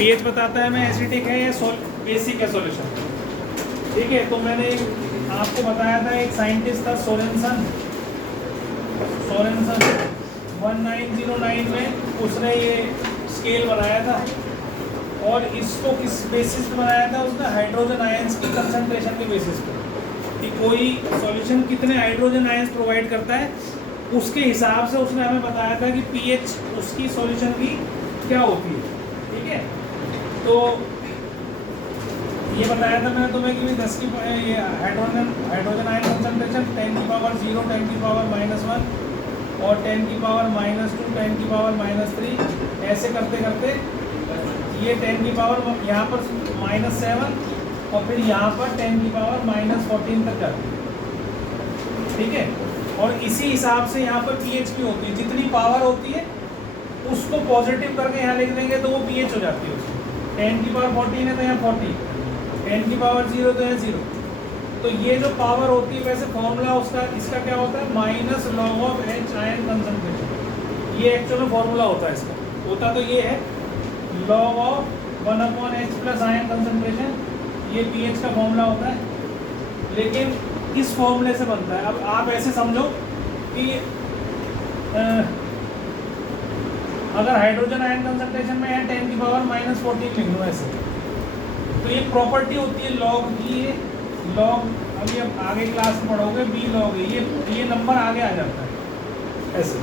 PH बताता है मैं एसिडिक है या बेसिक है सॉल्यूशन। ठीक है, तो मैंने आपको बताया था एक साइंटिस्ट था सोरेनसन 1909 में उसने ये स्केल बनाया था, और इसको किस बेसिस पे बनाया था? उसने हाइड्रोजन आयंस की कंसंट्रेशन के बेसिस पे, कि कोई सॉल्यूशन कितने हाइड्रोजन आयंस प्रोवाइड करता है, उसके हिसाब से उसने हमें बताया था कि पीएच उसकी सॉल्यूशन की क्या होती है। ठीक है, तो ये बताया था मैंने तुम्हें कि 10 की हाइड्रोजन आयन कंसंट्रेशन 10 की पावर 0, 10 की पावर -1 और 10 की पावर -2, 10 की पावर -3, ऐसे करते करते ये 10 की पावर यहाँ पर -7 और फिर यहाँ पर 10 की पावर -14 तक जाती है। ठीक है, और इसी हिसाब से यहाँ पर पीएच भी होती है, जितनी पावर होती है उसको पॉजिटिव करके यहाँ लिख देंगे तो वो पीएच हो जाती है उसकी। 10 की पावर 14 है तो यहाँ 40, 10 की पावर 0 तो यहाँ 0। तो ये जो पावर होती है, वैसे फॉर्मूला उसका इसका क्या होता है? Minus log of H ion concentration. ये एक्चुअल में फॉर्मूला होता है इसका, होता तो ये है log of 1/h plus ion concentration, ये पीएच का फॉर्मूला होता है, लेकिन इस फॉर्मूले से बनता है। अब आप ऐसे समझो कि अगर हाइड्रोजन आयन कंसंट्रेशन में है 10 की पावर -14 लिख लूँ ऐसे, तो ये प्रॉपर्टी होती है लॉग की। ये लॉग अभी अब आगे क्लास में पढ़ोगे, बी लॉग है, ये नंबर आगे आ जाता है ऐसे।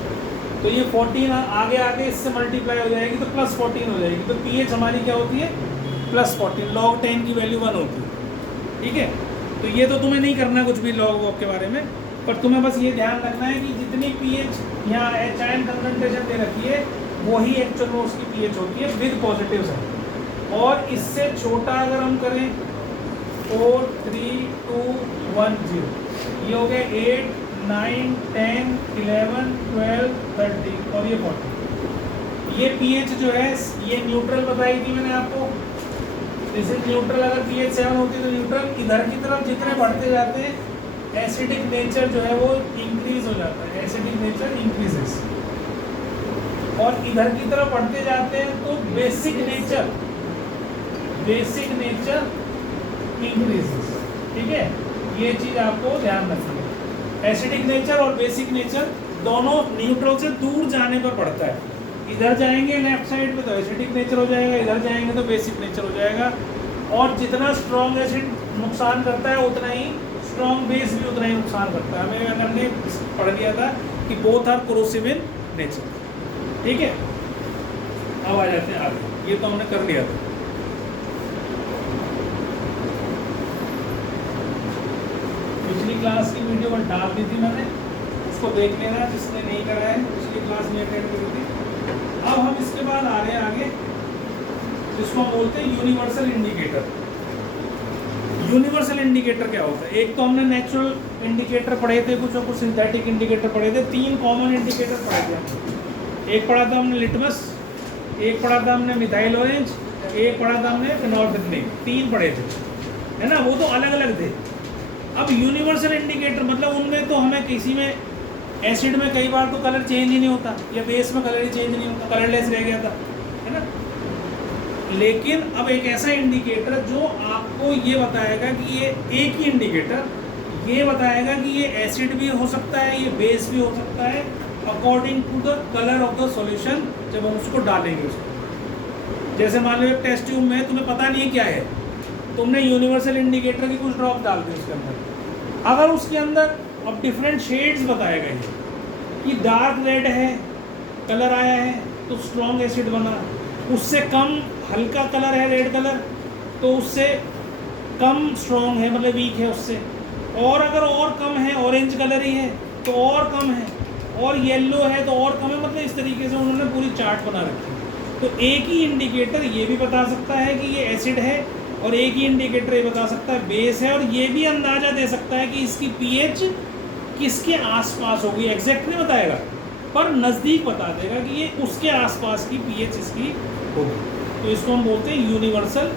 तो ये 14 आगे आगे इससे मल्टीप्लाई हो जाएगी तो +14 हो जाएगी, तो पीएच हमारी क्या होती है? +14। लॉग 10 की वैल्यू 1 होती है। ठीक है, तो ये तो तुम्हें नहीं करना कुछ भी लॉग वॉग के बारे में, पर तुम्हें बस ये ध्यान रखना है कि जितनी पीएच यहाँ एच आयन कंसंट्रेशन दे रखी है वही एक्चुअल में उसकी पीएच होती है विद पॉजिटिव साइन। और इससे छोटा अगर हम करें 4, 3, 2, 1, 0, ये हो गया 8, 9, 10, 11, 12, 13 और ये 40। ये पीएच जो है ये न्यूट्रल बताई थी मैंने आपको। जैसे न्यूट्रल अगर पीएच 7 होती है तो न्यूट्रल इधर की तरफ जितने बढ़ते जाते हैं एसिडिक नेचर जो है वो इंक्रीज हो जाता है, एसिडिक नेचर इंक्रीजेस। और इधर की तरफ बढ़ते जाते हैं तो बेसिक नेचर इंक्रीजेस। ठीक है, ये चीज आपको ध्यान रखनी है। एसिडिक नेचर और बेसिक नेचर दोनों न्यूट्रल से दूर जाने पर बढ़ता है। इधर जाएंगे लेफ्ट साइड पे तो एसिडिक नेचर हो जाएगा, इधर जाएंगे तो बेसिक नेचर हो जाएगा। और जितना स्ट्रॉन्ग एसिड नुकसान करता है उतना ही स्ट्रॉन्ग बेस भी उतना ही नुकसान करता है। हमें अगर ने पढ़ लिया था कि both are corrosive in nature. ठीक है, अब आ जाते हैं आगे, ये तो हमने कर लिया था। पिछली क्लास की वीडियो पर डाल दी थी मैंने, उसको देख लेना जिसने नहीं करा है, पिछली क्लास में अटेंड करी थी। अब हम इसके बाद आ रहे हैं आगे, जिसको हम बोलते हैं यूनिवर्सल इंडिकेटर। यूनिवर्सल इंडिकेटर क्या होता है? एक तो हमने नेचुरल इंडिकेटर पढ़े थे कुछ, और कुछ सिंथेटिक इंडिकेटर पढ़े थे। 3 कॉमन इंडिकेटर पढ़े थे हमने। एक पढ़ा था हमने लिटमस, एक पढ़ा था हमने मिथाइल ऑरेंज, एक पढ़ा था हमने फिनोल्फिथलीन। 3 पढ़े थे, है ना? वो तो अलग अलग थे। अब यूनिवर्सल इंडिकेटर मतलब उनमें तो हमें किसी में एसिड में कई बार तो कलर चेंज ही नहीं होता, या बेस में कलर ही चेंज नहीं होता, कलरलेस रह गया था, है ना? लेकिन अब एक ऐसा इंडिकेटर जो आपको ये बताएगा कि ये एक ही इंडिकेटर ये बताएगा कि ये एसिड भी हो सकता है, ये बेस भी हो सकता है, according to the colour of the solution. जब हम उसको डालेंगे उसको, जैसे मान लो एक टेस्ट ट्यूब में तुम्हें पता नहीं है क्या है, तुमने यूनिवर्सल इंडिकेटर की कुछ ड्रॉप डाल दी उसके अंदर। अगर उसके अंदर अब डिफरेंट शेड्स बताएगा ये कि डार्क रेड है कलर आया है तो स्ट्रॉन्ग एसिड बना, उससे कम हल्का कलर है रेड कलर तो उससे कम स्ट्रॉन्ग है, मतलब वीक है उससे। और अगर और कम है, ऑरेंज कलर ही है तो और कम है, और येलो है तो और कम है, मतलब इस तरीके से उन्होंने पूरी चार्ट बना रखी है। तो एक ही इंडिकेटर ये भी बता सकता है कि ये एसिड है, और एक ही इंडिकेटर ये बता सकता है बेस है, और ये भी अंदाज़ा दे सकता है कि इसकी पीएच किसके आसपास होगी। एग्जैक्ट नहीं बताएगा पर नज़दीक बता देगा कि ये उसके आसपास की पीएच इसकी होगी। तो इसको हम बोलते हैं यूनिवर्सल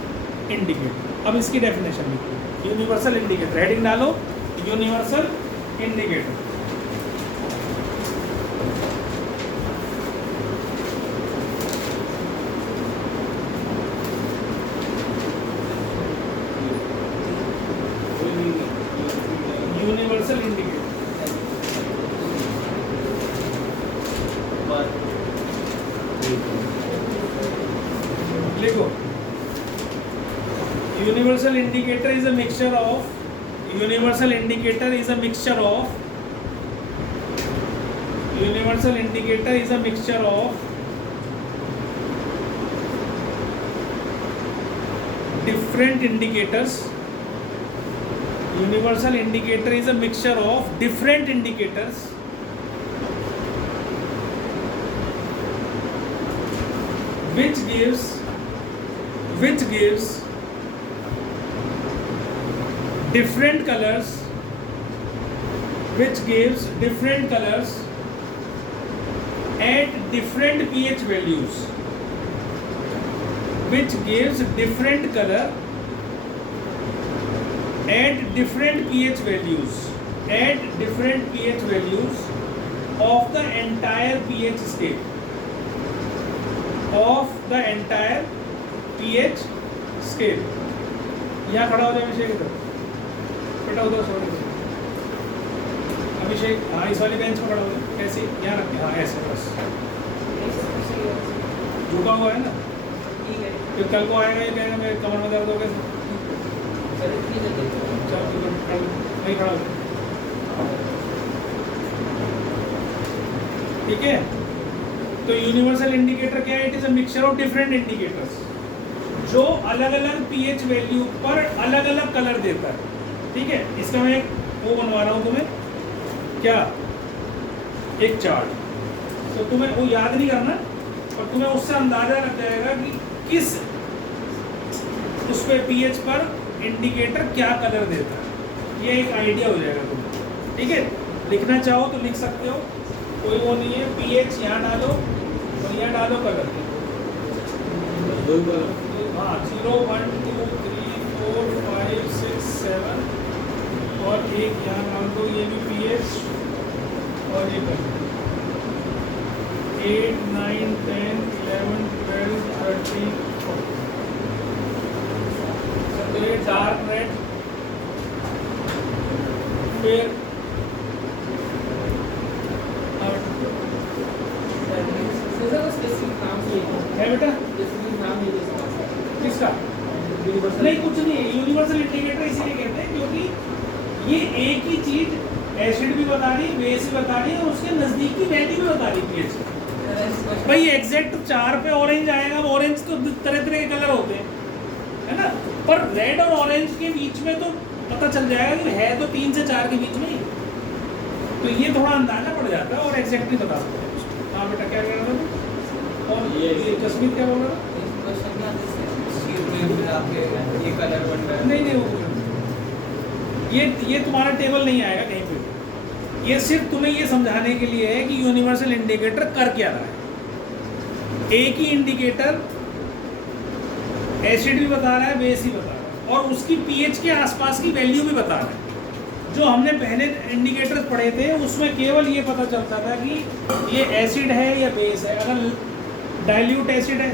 इंडिकेटर। अब इसकी डेफिनेशन लिखो, यूनिवर्सल इंडिकेटर, हेडिंग डालो यूनिवर्सल इंडिकेटर। लिखो, universal indicator is a mixture of, universal indicator is a mixture of, universal indicator is a mixture of different indicators. Universal indicator is a mixture of different indicators which gives different colors, which gives different colors at different pH values, which gives different color at different pH values, at different pH values of the entire pH scale, of the entire pH scale. यहाँ खड़ा हो जाए अभिषेक, इधर बेटा उधर सो रहे अभिषेक, हाँ इस वाली बेंच पर खड़ा हो जाए, कैसे यहाँ रखें, हाँ ऐसे बस झुका हुआ है ना, फिर कल को आएगा ये कहेगा मेरे कमर में दर्द हो गया, वही खड़ा हो, ठीक है। तो यूनिवर्सल इंडिकेटर क्या है? It is a mixture of different indicators जो अलग अलग पीएच वैल्यू पर अलग अलग कलर देता है, ठीक है। इसका मैं एक वो बनवा रहा हूँ तुम्हें, क्या, एक चार्ट, तो तुम्हें वो याद नहीं करना और तुम्हें उससे अंदाजा लग जाएगा कि किस उस पे पीएच पर इंडिकेटर क्या कलर देता है, ये एक आइडिया हो जाएगा तुम्हें, ठीक है। लिखना चाहो तो लिख सकते हो, कोई वो नहीं है। पीएच यहाँ डालो और यहाँ डालो कलर, हाँ 0 1 2 3 4 5 6 7 और एक यहाँ डाल दो, ये भी पीएच और ये कलर 8 9 10 11 12 13 14, ये डार्क रेड, फिर है बेटा किसका? नहीं कुछ नहीं है, यूनिवर्सल इंडिकेटर इसीलिए कहते हैं क्योंकि ये एक ही चीज एसिड भी बता रही, बेस भी बता रही है और उसके नजदीक की वैल्यू भी बता रही पीएच। भाई एग्जैक्ट 4 पे ऑरेंज आएगा, ऑरेंज तो तरह तरह के कलर होते हैं, है ना, पर रेड और ऑरेंज के बीच में तो पता चल जाएगा कि है तो 3 से 4 के बीच में ही, तो ये थोड़ा अंदाजा पड़ जाता है और एग्जैक्टली बता सकते हैं। हाँ बेटा क्या कह रहा था? और ये जसमीत क्या बोल रहा था? ये कलर बन रहा है, नहीं वो ये तुम्हारा टेबल नहीं आएगा कहीं पे, ये सिर्फ तुम्हें ये समझाने के लिए है कि यूनिवर्सल इंडिकेटर कर क्या रहा है। एक ही इंडिकेटर एसिड भी बता रहा है, बेस भी बता रहा है और उसकी पीएच के आसपास की वैल्यू भी बता रहा है। जो हमने पहले इंडिकेटर पढ़े थे उसमें केवल ये पता चलता था कि ये एसिड है या बेस है। अगर डाइल्यूट एसिड है,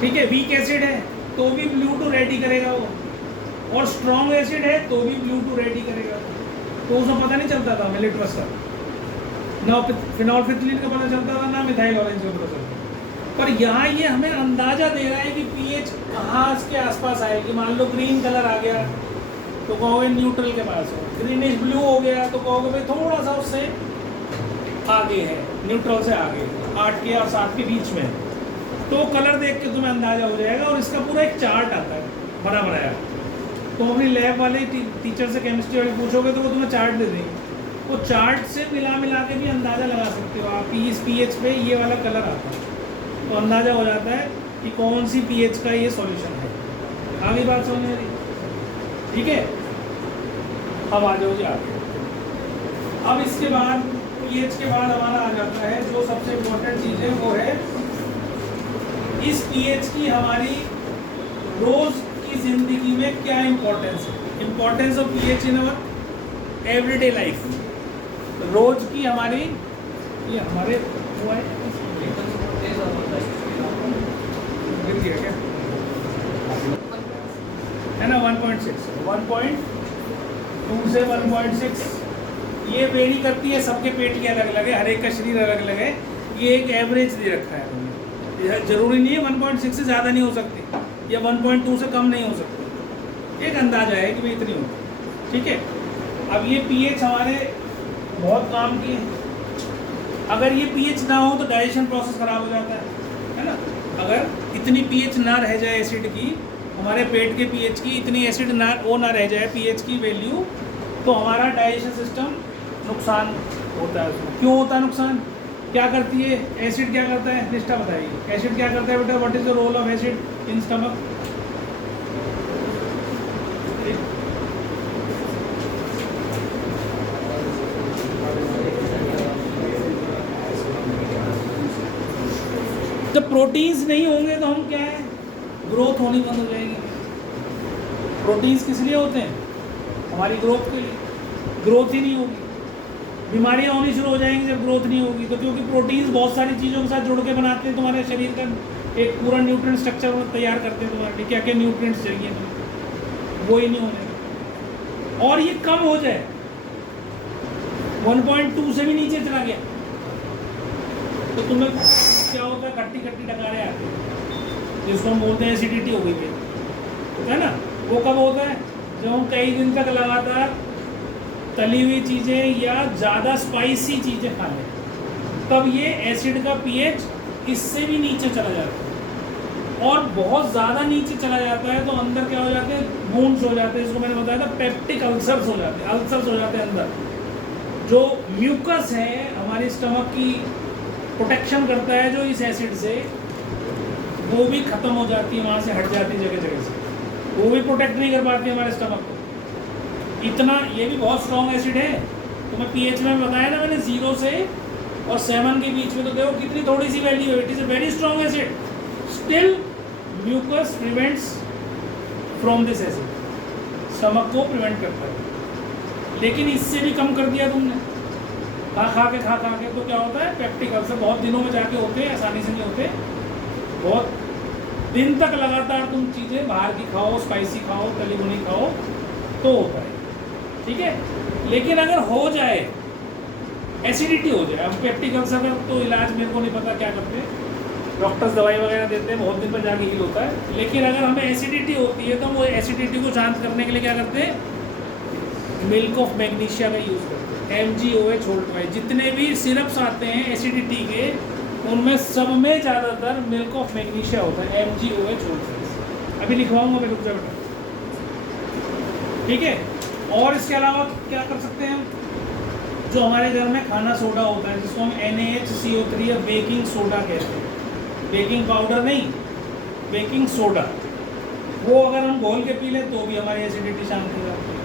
ठीक है, वीक एसिड है तो भी ब्लू टू रेड ही करेगा वो, और स्ट्रॉन्ग एसिड है तो भी ब्लू टू रेड ही करेगा। तो उसमें पता नहीं चलता था हमें लिटमस का, ना फिनोल्फिथिलीन का पता चलता था, ना मिथाइल ऑरेंज का पता चलता था। पर यहाँ ये हमें अंदाजा दे रहा है कि पीएच कहाँ के आसपास आएगी। मान लो ग्रीन कलर आ गया तो कहोगे न्यूट्रल के पास हो, ग्रीनिश ब्लू हो गया तो कहोगे भाई थोड़ा सा उससे आगे है, न्यूट्रल से आगे 8 के और 7 के बीच में। तो कलर देख के तुम्हें अंदाजा हो जाएगा और इसका पूरा एक चार्ट आता है बना बनाया। तो अपनी लैब वाले टीचर से केमिस्ट्री वाले पूछोगे तो वो तुम्हें चार्ट दे देंगे, वो चार्ट से मिला के भी अंदाज़ा लगा सकते हो आप कि इस पीएच पे ये वाला कलर आता है, तो अंदाज़ा हो जाता है कि कौन सी पीएच का ये सॉल्यूशन है। आगे बात समझ में, ठीक है। अब आ जाओ जी आगे। अब इसके बाद पीएच के बाद हमारा आ जाता है जो सबसे इम्पोर्टेंट चीज़ है, वो है इस पीएच की हमारी रोज की जिंदगी में क्या इम्पोर्टेंस है। Importance of pH in our everyday life, रोज की हमारी, ये हमारे वो है क्या है ना 1.6 1.2 से 1.6 ये वेरी करती है, सबके पेट की अलग अलग है, हर एक का शरीर अलग अलग है। ये एक एवरेज दे रखा है हमने, ज़रूरी नहीं है 1.6 से ज़्यादा नहीं हो सकती या 1.2 से कम नहीं हो सकती, एक अंदाज़ा है कि भाई इतनी होगी, ठीक है। अब ये पीएच हमारे बहुत काम की है। अगर ये पीएच ना हो तो डाइजेशन प्रोसेस ख़राब हो जाता है ना। अगर इतनी पीएच ना रह जाए एसिड की, हमारे पेट के पीएच की इतनी एसिड ना रह जाए पीएच की वैल्यू, तो हमारा डाइजेशन सिस्टम नुकसान होता है उसमें। क्यों होता है नुकसान? क्या करती है एसिड, क्या करता है निष्ठा बताइए। एसिड क्या करता है बेटा? What is the role of acid in stomach? जब प्रोटीन्स नहीं होंगे तो हम क्या है, ग्रोथ होनी बंद हो जाएगी। प्रोटीन्स किस लिए होते हैं? हमारी ग्रोथ के लिए। ग्रोथ ही नहीं होगी, बीमारियां होनी शुरू हो जाएंगी जब ग्रोथ नहीं होगी। तो क्योंकि प्रोटीन्स बहुत सारी चीज़ों के साथ जुड़ के बनाते हैं तुम्हारे शरीर का एक पूरा न्यूट्रिएंट स्ट्रक्चर तैयार करते हैं तुम्हारे लिए, क्या क्या न्यूट्रिएंट्स चाहिए तुम्हें, वो ही नहीं होने। और ये कम हो जाए 1.2 से भी नीचे चला गया तो तुम्हें क्या होता है? खट्टी खट्टी डकारे आते हैं, जिसको हम बोलते हैं एसिडिटी हो गई है ना। वो कब होता है? जब हम कई दिन तक लगातार तली हुई चीज़ें या ज़्यादा स्पाइसी चीज़ें खा लें, तब ये एसिड का पीएच इससे भी नीचे चला जाता है। और बहुत ज़्यादा नीचे चला जाता है तो अंदर क्या हो जाते हैं? वुंड्स हो जाते हैं, इसको मैंने बताया था, पेप्टिक अल्सर्स हो जाते हैं। अल्सर्स हो जाते हैं अंदर। जो म्यूकस है हमारी स्टमक की प्रोटेक्शन करता है जो इस एसिड से, वो भी ख़त्म हो जाती है, वहाँ से हट जाती है जगह जगह से, वो भी प्रोटेक्ट नहीं कर पाती हमारे स्टमक को। इतना ये भी बहुत स्ट्रॉन्ग एसिड है। तो मैं पीएच में बताया ना मैंने, 0 से और 7 के बीच में, तो देखो कितनी थोड़ी सी वैल्यू है। It is a very strong acid, still mucus prevents from this acid, stomach को प्रिवेंट करता है। लेकिन इससे भी कम कर दिया तुमने, खा के, तो क्या होता है? पेप्टिक अल्सर बहुत दिनों में जाके होते हैं, आसानी से नहीं होते। बहुत दिन तक लगातार तुम चीज़ें बाहर की खाओ, स्पाइसी खाओ, तली भुनी खाओ, तो होता है, ठीक है। लेकिन अगर हो जाए एसिडिटी हो जाए, अब पेप्टिक अल्सर का तो इलाज मेरे को नहीं पता क्या करते हैं, डॉक्टर्स दवाई वगैरह देते हैं, बहुत दिन पर जाके हील होता है। लेकिन अगर हमें एसिडिटी होती है तो हम वो एसिडिटी को शांत करने के लिए क्या करते हैं? मिल्क ऑफ मैग्नीशिया का यूज़ करते हैं, MgOH होल्ड वाइज। जितने भी सिरप्स आते हैं एसिडिटी के, उनमें सब में ज़्यादातर मिल्क ऑफ मैग्नीशिया होता है, MgOH होल्ड वाइज। अभी लिखवाऊंगा मैं, रुक जा बेटा, ठीक है। और इसके अलावा क्या कर सकते हैं? जो हमारे घर में खाना सोडा होता है, जिसको हम NaHCO3 या बेकिंग सोडा कहते हैं, बेकिंग पाउडर नहीं, बेकिंग सोडा, वो अगर हम घोल के पी लें तो भी हमारी एसिडिटी शांत हो जाती है।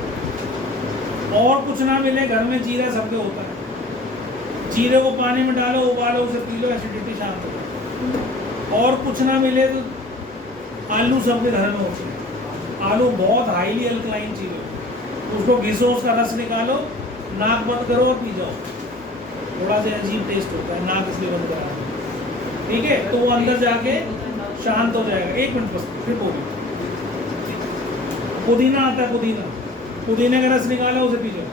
और कुछ ना मिले, घर में जीरा सबके होता है, जीरे को पानी में डालो, उबालो, उसे पी लो, एसिडिटी शांत हो जाती है। और कुछ ना मिले तो आलू सबके घर में होते हैं, आलू बहुत हाईली अल्कलाइन चीज़ है, उसको घिसो, उसका रस निकालो, नाक बंद करो और पी जाओ। थोड़ा सा अजीब टेस्ट होता है, नाक इसलिए बंद करा, ठीक है। तो वो अंदर जाके शांत हो जाएगा। 1 मिनट बस, फिर बोलो। पुदीना आता है, पुदीने का रस निकाला, उसे पी जाओ।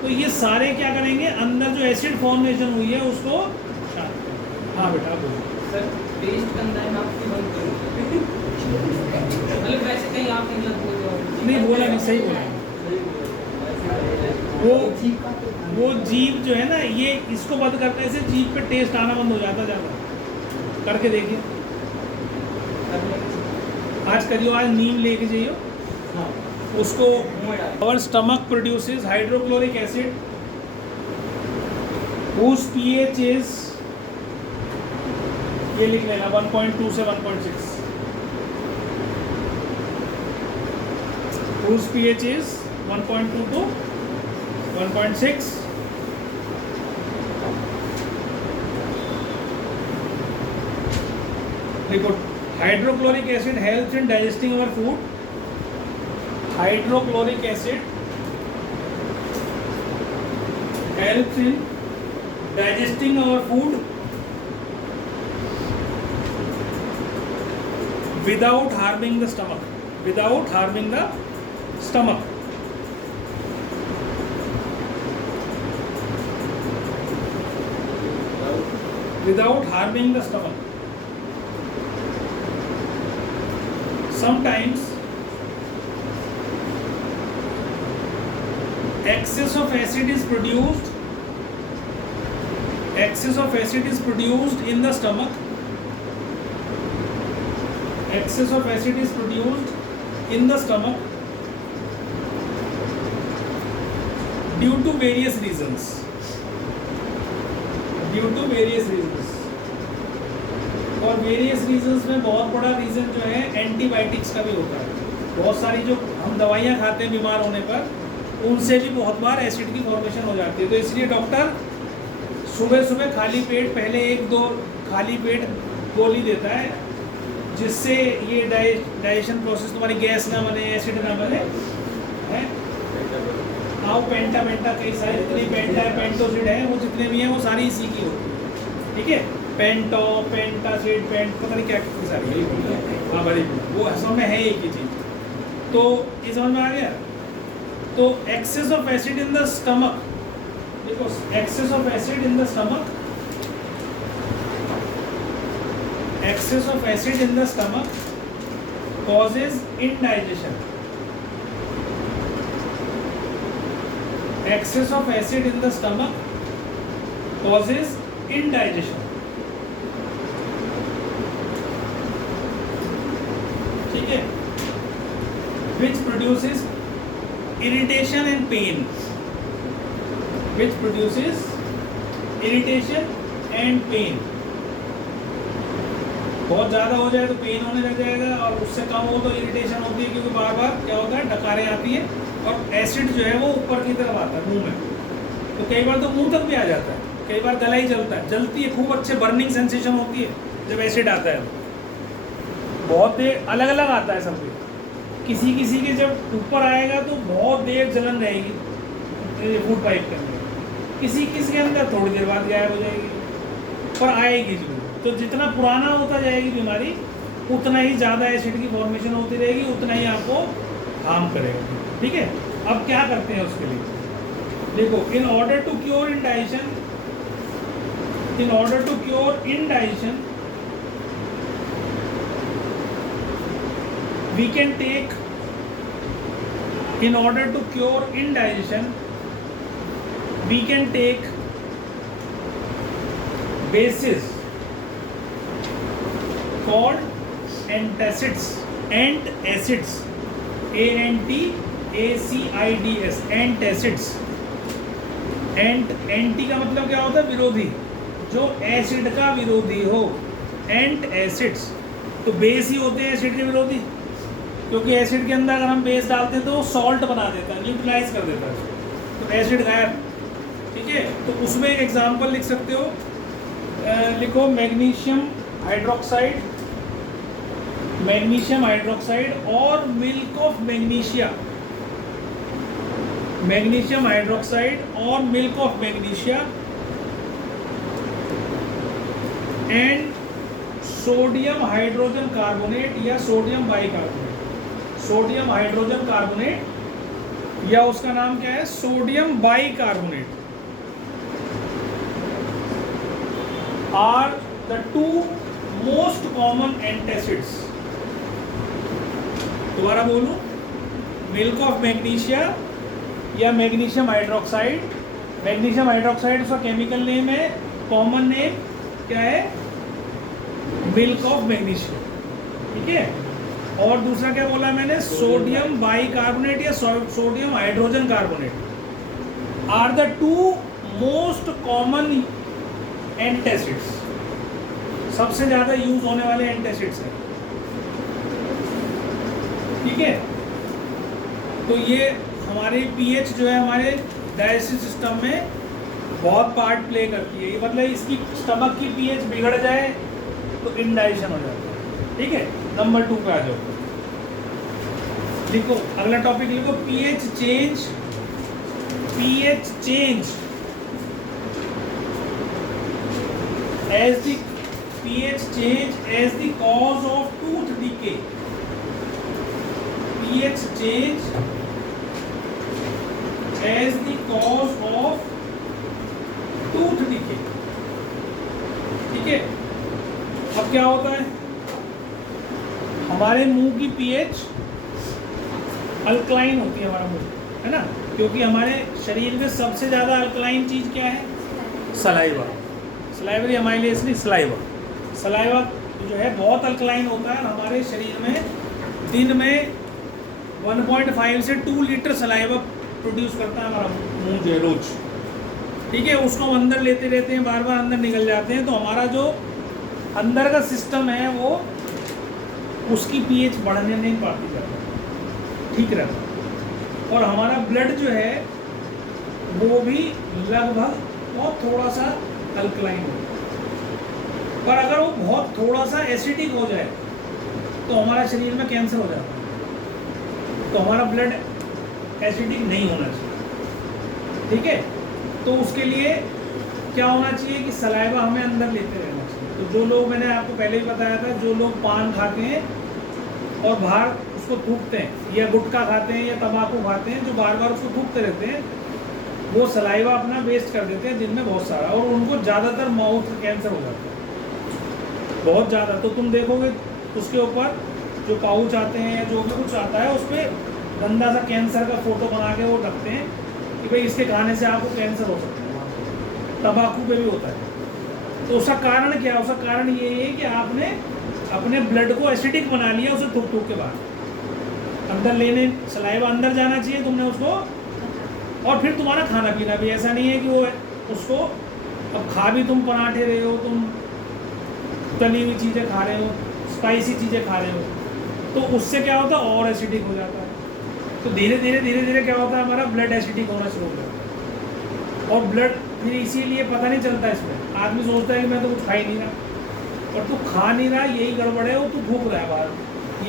तो ये सारे क्या करेंगे? अंदर जो एसिड फॉर्मेशन हुई है उसको शांत। हाँ बेटा बोलो। सर टेस्ट करना है, आपकी बंद करो। मतलब वैसे कहीं आप नहीं बोला, नहीं सही बोला। वो जीभ जो है ना, ये इसको बंद करने से जीभ पे टेस्ट आना बंद हो जाता ज़्यादा। करके देखिए, आज करियो, आज नीम लेके जाइयो उसको। Our stomach produces hydrochloric acid whose pH is, ये लिख लेना, 1.2 से 1.6, whose pH is 1.2 to 1.6. Report. Hydrochloric acid helps in digesting our food. Hydrochloric acid helps in digesting our food without harming the stomach. Without harming the stomach. Without harming the stomach. sometimes excess of acid is produced in the stomach. Excess of acid is produced in the stomach due to various reasons. और various reasons में बहुत बड़ा reason जो है antibiotics का भी होता है। बहुत सारी जो हम दवाइयाँ खाते हैं बीमार होने पर, उनसे भी बहुत बार एसिड की फॉर्मेशन हो जाती है। तो इसलिए डॉक्टर सुबह सुबह खाली पेट पहले 1-2 खाली पेट गोली देता है, जिससे ये डाइजेशन प्रोसेस, तुम्हारी गैस ना बने, एसिड ना बने, है। आओ पेंटा कई सारे जितनी पेंटा है, पेंटोसिड है, वो जितने भी हैं वो सारी इसी की होती है, ठीक है। पेंटासिड, पता नहीं क्या कितनी सारी है, हाँ बड़ी, वो सब में है एक ही चीज़। तो ये समझ में आ गया। तो excess of acid in the stomach, देखो excess of acid in the stomach, excess of acid in the stomach causes indigestion. Excess of acid in the stomach causes indigestion. ठीक है, which produces irritation and pain. Which produces irritation and pain. बहुत ज़्यादा हो जाए तो pen होने लग जाएगा, और उससे कम हो तो इरिटेशन होती है, क्योंकि बार बार क्या होता है, डकारें आती है और एसिड जो है वो ऊपर की तरफ आता है मुंह में। तो कई बार तो मुंह तक भी आ जाता है, कई बार गला ही जलता है, जलती है खूब, अच्छे बर्निंग सेंसेशन होती है जब एसिड आता है। बहुत देर अलग अलग आता है सबके, किसी के जब ऊपर आएगा तो बहुत देर जलन रहेगी फूड पाइप के अंदर, किसी के अंदर थोड़ी देर बाद गायब हो जाएगी, पर आएगी जरूर। तो जितना पुराना होता जाएगी बीमारी, उतना ही ज़्यादा एसिड की फॉर्मेशन होती रहेगी, उतना ही आपको हार्म करेगा, ठीक है। अब क्या करते हैं उसके लिए, देखो, in order to cure indigestion, we can take, in order to cure indigestion, we can take bases called antacids, antacids, ANTACIDS, antacids। Anti का मतलब क्या होता है, विरोधी, जो एसिड का विरोधी हो, एंटासिड्स। तो बेस ही होते हैं एसिड के विरोधी, क्योंकि एसिड के अंदर अगर हम बेस डालते हैं तो वो सॉल्ट बना देता है, न्यूट्रलाइज कर देता है, तो एसिड गायब, ठीक है। तो उसमें एक एग्जांपल लिख सकते हो, लिखो मैग्नीशियम हाइड्रोक्साइड और milk of magnesia, magnesium hydroxide और milk of magnesia and sodium hydrogen carbonate या sodium bicarbonate, sodium hydrogen carbonate या उसका नाम क्या है, sodium bicarbonate, are the 2 most common antacids. दोबारा बोलूं, मिल्क ऑफ मैग्नीशिया या मैग्नीशियम हाइड्रोक्साइड। मैग्नीशियम हाइड्रोक्साइड उसका केमिकल नेम है, कॉमन नेम क्या है, मिल्क ऑफ मैग्नीशियम, ठीक है। और दूसरा क्या बोला मैंने, सोडियम बाइकार्बोनेट या sodium hydrogen carbonate are the 2 most common antacids, सबसे ज़्यादा यूज होने वाले एंटासिड्स हैं, ठीक है। तो ये हमारे पीएच जो है हमारे डाइजेस्टिव सिस्टम में बहुत पार्ट प्ले करती है। मतलब इसकी स्टमक की पीएच बिगड़ जाए तो इंडाइजेशन हो जाता है, ठीक है। नंबर 2 पे आ जाओ, लिखो अगला टॉपिक, लिखो pH change as the pH change as the cause of tooth decay, pH change as the cause of tooth decay, ठीक है। अब क्या होता है, हमारे मुंह की पीएच अल्कलाइन होती है, हमारा मुंह, है ना, क्योंकि हमारे शरीर में सबसे ज़्यादा अल्कलाइन चीज़ क्या है? सलाइवा। सलाइवरी अमाइलेज नहीं, सलाइवा। सलाइवा जो है बहुत अल्कलाइन होता है। हमारे शरीर में दिन में 1.5 से 2 लीटर सलाइवा प्रोड्यूस करता है हमारा मुंह जो है रोज। ठीक है, उसको हम अंदर लेते रहते हैं, बार बार अंदर निकल जाते हैं, तो हमारा जो अंदर का सिस्टम है वो उसकी पीएच बढ़ने नहीं पाती ज़्यादा, ठीक रहता। और हमारा ब्लड जो है वो भी लगभग बहुत थोड़ा सा अल्कलाइन होता है। पर अगर वो बहुत थोड़ा सा एसिडिक हो जाए तो हमारा शरीर में कैंसर हो जाता है। तो हमारा ब्लड एसिडिक नहीं होना चाहिए, ठीक है। तो उसके लिए क्या होना चाहिए कि सलाइवा हमें अंदर लेते रहना चाहिए। तो जो लोग, मैंने आपको पहले ही बताया था, जो लोग पान खाते हैं और बाहर उसको थूकते हैं, या गुटखा खाते हैं या तंबाकू खाते हैं, जो बार बार उसको थूकते रहते हैं, वो सलाइवा अपना वेस्ट कर देते हैं दिन में बहुत सारा, और उनको ज़्यादातर माउथ कैंसर हो जाता है बहुत ज़्यादा। तो तुम देखोगे उसके ऊपर जो पाउच आते हैं या जो भी कुछ आता है उस पर गंदा सा कैंसर का फोटो बना के वो रखते हैं कि भाई इसके खाने से आपको कैंसर हो सकता है। तंबाकू पे भी होता है। तो उसका कारण क्या है? उसका कारण ये है कि आपने अपने ब्लड को एसिडिक बना लिया उसे थूक थूक के बाद। अंदर लेने, सलाइवा अंदर जाना चाहिए तुमने उसको, और फिर तुम्हारा खाना पीना भी ऐसा नहीं है कि वो उसको अब खा भी तुम पराठे रहे हो, तुम तली हुई चीज़ें खा रहे हो, स्पाइसी चीज़ें खा रहे हो, तो उससे क्या होता है और एसिडिक हो जाता है। तो धीरे धीरे क्या होता है, हमारा ब्लड एसिडिक होना शुरू हो जाता है। और ब्लड फिर इसीलिए पता नहीं चलता इसमें, आदमी सोचता है कि मैं तो कुछ खा ही नहीं रहा, और तू खा नहीं रहा यही गड़बड़ है, वो तू भूख रहा है बाहर,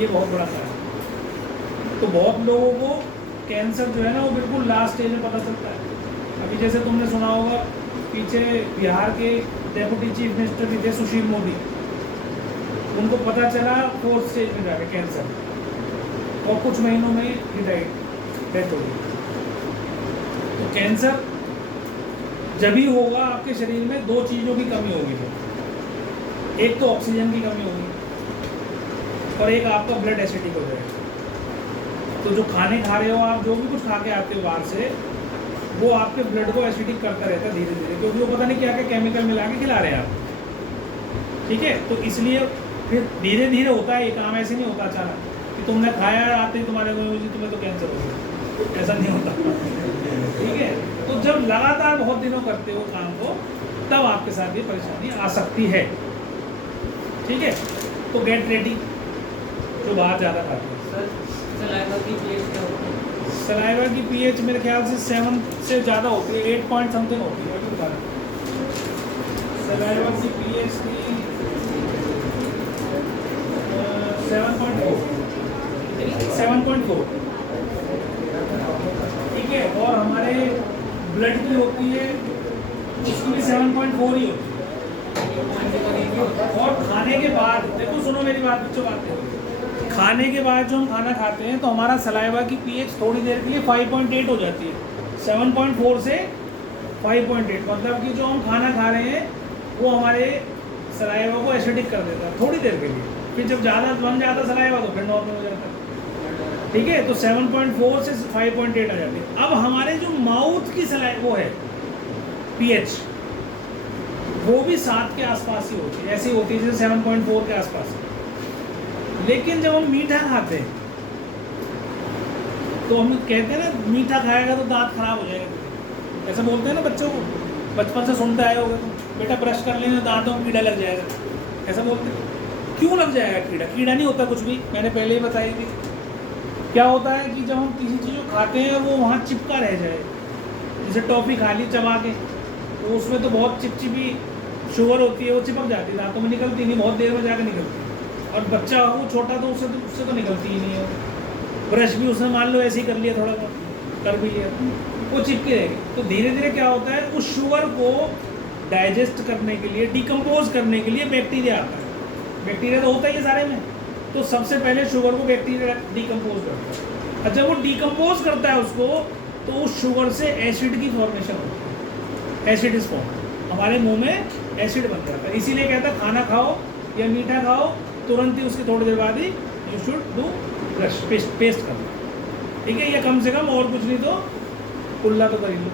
ये बहुत बड़ा कारण है। तो बहुत लोगों को कैंसर जो है ना वो बिल्कुल लास्ट स्टेज में पता चलता है। अभी जैसे तुमने सुना होगा पीछे बिहार के डेप्यूटी चीफ मिनिस्टर भी थे, सुशील मोदी, उनको पता चला 4th स्टेज में जाके कैंसर, और कुछ महीनों में ही डेथ हो गई। तो कैंसर जब ही होगा आपके शरीर में 2 चीज़ों की कमी होगी। एक तो ऑक्सीजन की कमी होगी और एक आपका ब्लड एसिडिक हो जाएगा। तो जो खाने खा रहे हो आप, जो भी कुछ खा के आते हो बाहर से, वो आपके ब्लड को एसिडिक करता रहता है धीरे धीरे, क्योंकि वो पता नहीं क्या क्या केमिकल मिला के खिला रहे हैं आप, ठीक है। तो इसलिए फिर धीरे धीरे होता है ये काम, ऐसे नहीं होता अचानक कि तुमने खाया आते ही तुम्हारे को तुम्हें तो कैंसर हो गया, ऐसा नहीं होता, ठीक है। तो जब लगातार बहुत दिनों करते हो काम को, तब आपके साथ ये परेशानी आ सकती है, ठीक है। तो गेट रेडी जो बाहर ज़्यादा खाते हैं। सर सलाइवा की पीएच क्या होती है? सलाइवा की पीएच मेरे ख्याल से 7 से ज़्यादा होती है, 8 पॉइंट समथिंग होती है। सलाइवा की पीएच की 7.4, ठीक है। और हमारे ब्लड की होती है, उसकी भी 7.4 ही होती है। और खाने के बाद देखो, सुनो मेरी बात, बच्चों बात करो, खाने के बाद जो हम खाना खाते हैं तो हमारा सलाइवा की पीएच थोड़ी देर के लिए 5.8 हो जाती है। 7.4 से 5.8, मतलब कि जो हम खाना खा रहे हैं वो हमारे सलाइवा को एसिडिक कर देता है थोड़ी देर के लिए। फिर जब ज़्यादा बन जाता सलाइवा तो फिर नॉर्मल हो जाता है, ठीक है। तो 7.4 से 5.8 आ जाती है। अब हमारे जो माउथ की सलाइवा वो है पीएच, वो भी 7 के आसपास ही होती है, ऐसी होती है जैसे 7.4 के आसपास। लेकिन जब हम मीठा खाते हैं तो हम कहते हैं ना, मीठा खाएगा तो दांत खराब हो जाएगा, ऐसा बोलते हैं ना बच्चों को, बचपन से सुनते आए होगे तुम, बेटा ब्रश कर लेना दांतों में कीड़ा लग जाएगा, ऐसा बोलते हैं। क्यों लग जाएगा कीड़ा? कीड़ा नहीं होता कुछ भी, मैंने पहले ही बताई थी। क्या होता है कि जब हम किसी चीज़ को खाते हैं वो वहाँ चिपका रह जाए, जैसे टॉफ़ी खा ली चबा के, तो उसमें तो बहुत चिपचिपी शुगर होती है, वो चिपक जाती है, दांतों में निकलती नहीं, बहुत देर में जाकर निकलती है। और बच्चा हो छोटा तो उससे तो निकलती ही नहीं है। ब्रश भी उसने मान लो ऐसे ही कर लिया, थोड़ा बहुत कर भी लिया, वो चिपकी रहेगी। तो धीरे धीरे क्या होता है, उस शुगर को डाइजेस्ट करने के लिए, डिकम्पोज करने के लिए बैक्टीरिया आता है। बैक्टीरिया तो होता ही है सारे में, तो सबसे पहले शुगर को बैक्टीरिया डिकम्पोज करता है। और जब वो डिकम्पोज करता है उसको, तो उस शुगर से एसिड की फॉर्मेशन होती है, एसिड इज फॉर्म, हमारे मुंह में एसिड बन जाता है। इसीलिए कहता है खाना खाओ या मीठा खाओ, तुरंत ही उसके थोड़ी देर बाद ही you should do brush, paste करना, ठीक है। या कम से कम और कुछ नहीं तो कुल्ला तो कर ही लो,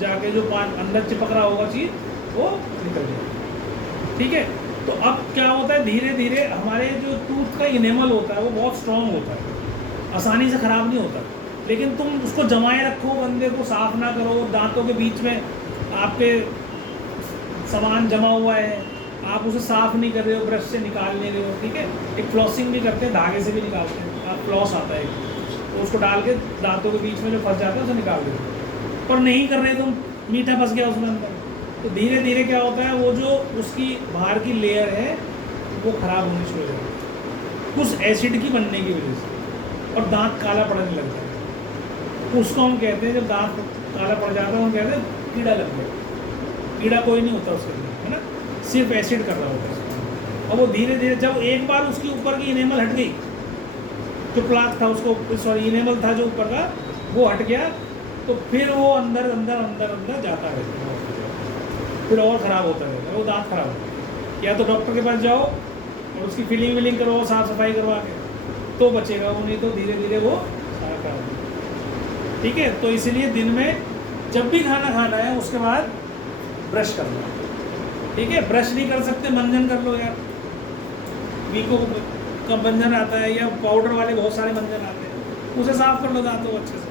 जाके जो अंदर चिपक रहा होगा चीज़ वो निकल जाए, ठीक है। तो अब क्या होता है, धीरे धीरे हमारे जो टूथ का इनेमल होता है वो बहुत स्ट्रॉन्ग होता है, आसानी से ख़राब नहीं होता। लेकिन तुम उसको जमाए रखो, बंदे को साफ ना करो, दांतों के बीच में आपके सामान जमा हुआ है, आप उसे साफ नहीं कर रहे हो, ब्रश से निकाल ले रहे हो, ठीक है। एक फ्लॉसिंग भी करते हैं, धागे से भी निकालते हैं, आप फ्लॉस आता है तो उसको डाल के दांतों के बीच में जो फंस जाता है उसे निकाल देते हो, पर नहीं कर रहे तुम, मीठा फंस गया उसमें अंदर, तो धीरे धीरे क्या होता है, वो जो उसकी बाहर की लेयर है वो ख़राब होनी शुरू हो जाती है कुछ एसिड की बनने की वजह से, और दांत काला पड़ने लगता है। उसको हम कहते हैं, जब दांत काला पड़ जाता है हम कहते हैं कीड़ा लग गया। कीड़ा कोई नहीं होता उसके अंदर, है ना, सिर्फ एसिड कर रहा होता है। और वो धीरे धीरे जब एक बार उसकी ऊपर की इनेमल हट गई, जो प्लाक था उसको, सॉरी इनेमल था जो ऊपर का, वो हट गया, तो फिर वो अंदर अंदर अंदर अंदर जाता रहेगा, फिर और ख़राब होता रहेगा, वो दांत खराब होता है। या तो डॉक्टर के पास जाओ और उसकी फिलिंग विलिंग करवाओ, साफ़ सफाई करवा के, तो बचेगा वो, नहीं तो धीरे धीरे वो सारा खराब होगा, ठीक है। तो इसीलिए दिन में जब भी खाना खाना है उसके बाद ब्रश करना, ठीक है। ब्रश नहीं कर सकते, मंजन कर लो यार, वीको का मंजन आता है, या पाउडर वाले बहुत सारे मंजन आते हैं, उसे साफ कर लो दांतों अच्छे से।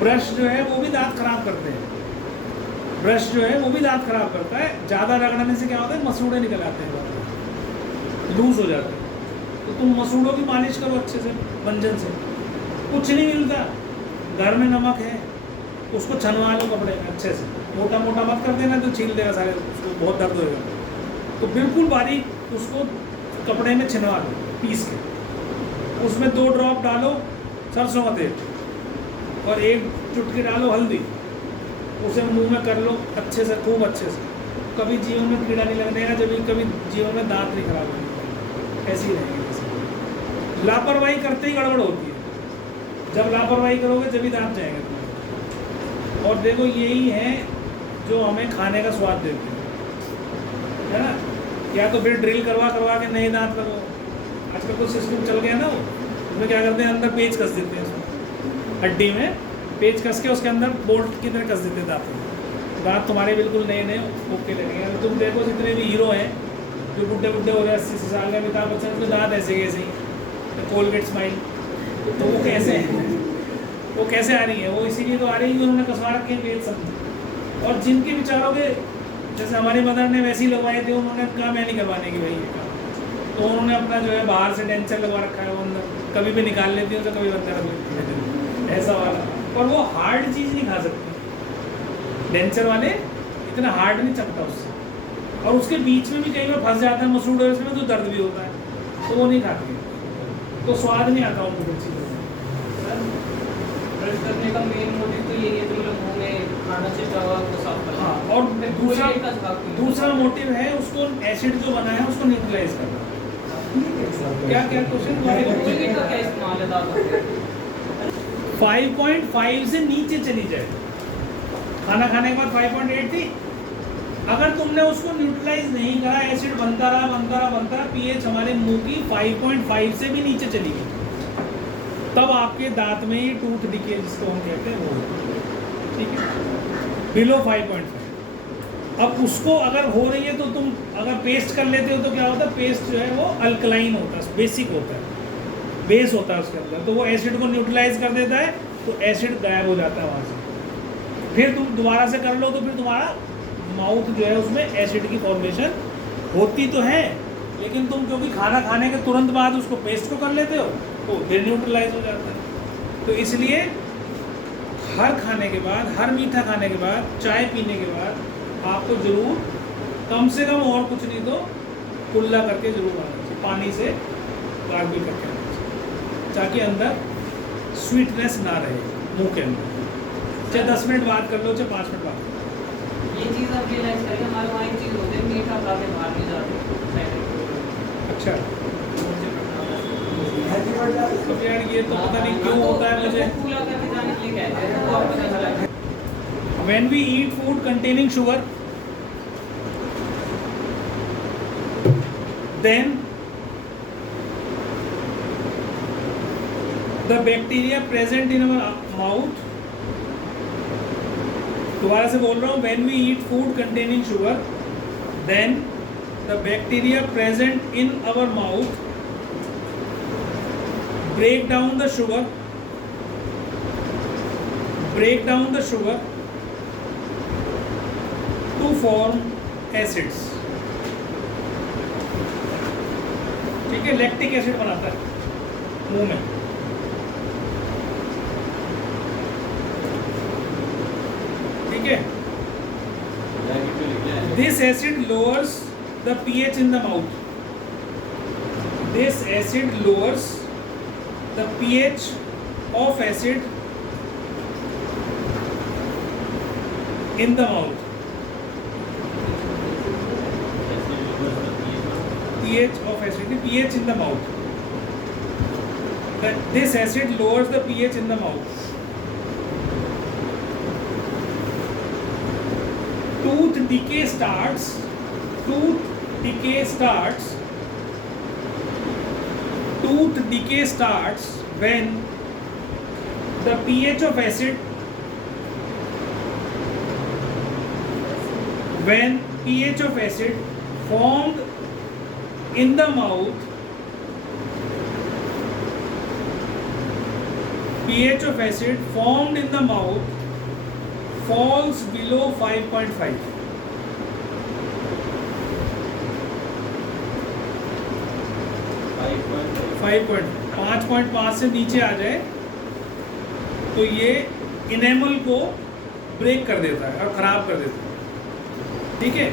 ब्रश जो है वो भी दांत खराब करते हैं, ब्रश जो है वो भी दांत खराब करता है। ज़्यादा रगड़ने से क्या होता है, मसूड़े निकल आते हैं, लूज हो जाते हैं। तो तुम मसूड़ों की मालिश करो अच्छे से मंजन से, कुछ नहीं मिलता, घर में नमक है, उसको छनवा लो कपड़े में अच्छे से, मोटा मोटा मत कर देना तो छील देगा सारे, उसको बहुत दर्द होएगा। तो बिल्कुल बारीक उसको कपड़े में छिनवा लो, पीस के, उसमें 2 ड्रॉप डालो सरसों का तेल और 1 चुटकी डालो हल्दी, उसे मुंह में कर लो अच्छे से, खूब अच्छे से। कभी जीवन में कीड़ा नहीं लगने का, जब कभी जीवन में दांत नहीं खराब होने, ऐसे ही रहेंगे। लापरवाही करते ही गड़बड़ होती है, जब लापरवाही करोगे जब भी दांत जाएंगे तुम्हारे। और देखो यही है जो हमें खाने का स्वाद देते हैं, है ना। या तो फिर ड्रिल करवा करवा के नए दांत करो, आजकल तो सिस्टम चल गया ना, वो उसमें क्या करते हैं, अंदर पेच कस देते हैं, हड्डी में पेच कस के उसके अंदर बोल्ट की तरह कस देते दांत। दांत तुम्हारे बिल्कुल नए नए ओके लगेंगे। तुम देखो जितने भी हीरो हैं जो बुढ़े बुढ़े हो रहे हैं, 80 साल का, अमिताभ बच्चन के दांत ऐसे कैसे ही, कोलगेट स्माइल, तो वो कैसे हैं, वो कैसे आ रही है, वो इसीलिए तो आ रही है कि उन्होंने कसवा रखे हैं पेट सब। और जिनके विचारों के, जैसे हमारी मदर ने वैसे ही लगवाए थे, उन्होंने कहा मैं नहीं करवाने की भाई ये काम, तो उन्होंने अपना जो है बाहर से डेंचर लगवा रखा है, वो अंदर कभी भी निकाल लेती है, तो कभी अंदर रख लेती है, ऐसा वाला। और वो हार्ड चीज़ नहीं खा सकती, डेंचर वाले इतना हार्ड नहीं चलता उससे, और उसके बीच में भी कई बार फंस जाता है मसूड़, और इसमें तो दर्द भी होता है, तो वो नहीं खाती, तो स्वाद नहीं आता उनको कुछ चीज़ों में। ब्रश करने का मेन मोटिव तो यही है कि मतलब मुंह में खाना चिपका हुआ को साफ करना। हाँ, और दूसरा मोटिव है उसको एसिड जो बना है उसको न्यूट्रलाइज करना। क्या क्या क्वेश्चन, कोलगेट का क्या इस्तेमाल है दांतों पे? 5.5 से नीचे चली जाए, खाना खाने के बाद 5.8 थी, अगर तुमने उसको न्यूट्रलाइज नहीं करा, एसिड बनता रहा, पीएच हमारे मुंह की 5.5 से भी नीचे चली गई, तब आपके दांत में ये टूथ डिके जिसको हम कहते हैं वो, ठीक है, बिलो 5.5। अब उसको अगर हो रही है तो तुम अगर पेस्ट कर लेते हो तो क्या होता है, पेस्ट जो है वो अल्कलाइन होता है, बेसिक होता है, बेस होता है उसके अंदर, तो वो एसिड को न्यूट्रलाइज कर देता है, तो एसिड गायब हो जाता है वहाँ से। फिर तुम दोबारा से कर लो तो फिर तुम्हारा माउथ जो है उसमें एसिड की फॉर्मेशन होती तो है, लेकिन तुम क्योंकि खाना खाने के तुरंत बाद उसको पेस्ट को कर लेते हो तो फिर न्यूट्रलाइज हो जाता है। तो इसलिए हर खाने के बाद, हर मीठा खाने के बाद, चाय पीने के बाद आपको ज़रूर कम से कम और कुछ नहीं तो कुल्ला करके ज़रूर आना चाहिए, पानी से गार्गल करके आना चाहिए, ताकि अंदर स्वीटनेस ना रहे मुंह के अंदर। चाहे 10 मिनट बात कर लो, चाहे 5 मिनट बात कर लो। ये चीज़ आप रियलाइज करें, हमारे वहाँ एक चीज़ होती है, मीठा खा के बाहर नहीं जाते। अच्छा, तो यार ये तो पता नहीं क्यों होता है मुझे। कूला करके जाने के लिए कहते हैं, वो आपको पता चला। When we eat food containing sugar, then the bacteria present in our mouth, दोबारा से बोल रहा हूँ, when we eat food containing sugar then the bacteria present in our mouth break down the sugar to form acids. ठीक है, lactic acid बनाता है मुंह में. ठीक है, this acid lowers the pH in the mouth. This acid lowers the pH of acid in the mouth. pH of acid, pH in the mouth. This acid lowers the pH in the mouth. Tooth decay starts when the pH of acid formed in the mouth falls below 5.5. 5.5 से नीचे आ जाए तो ये enamel को break कर देता है और ख़राब कर देता है. ठीक है,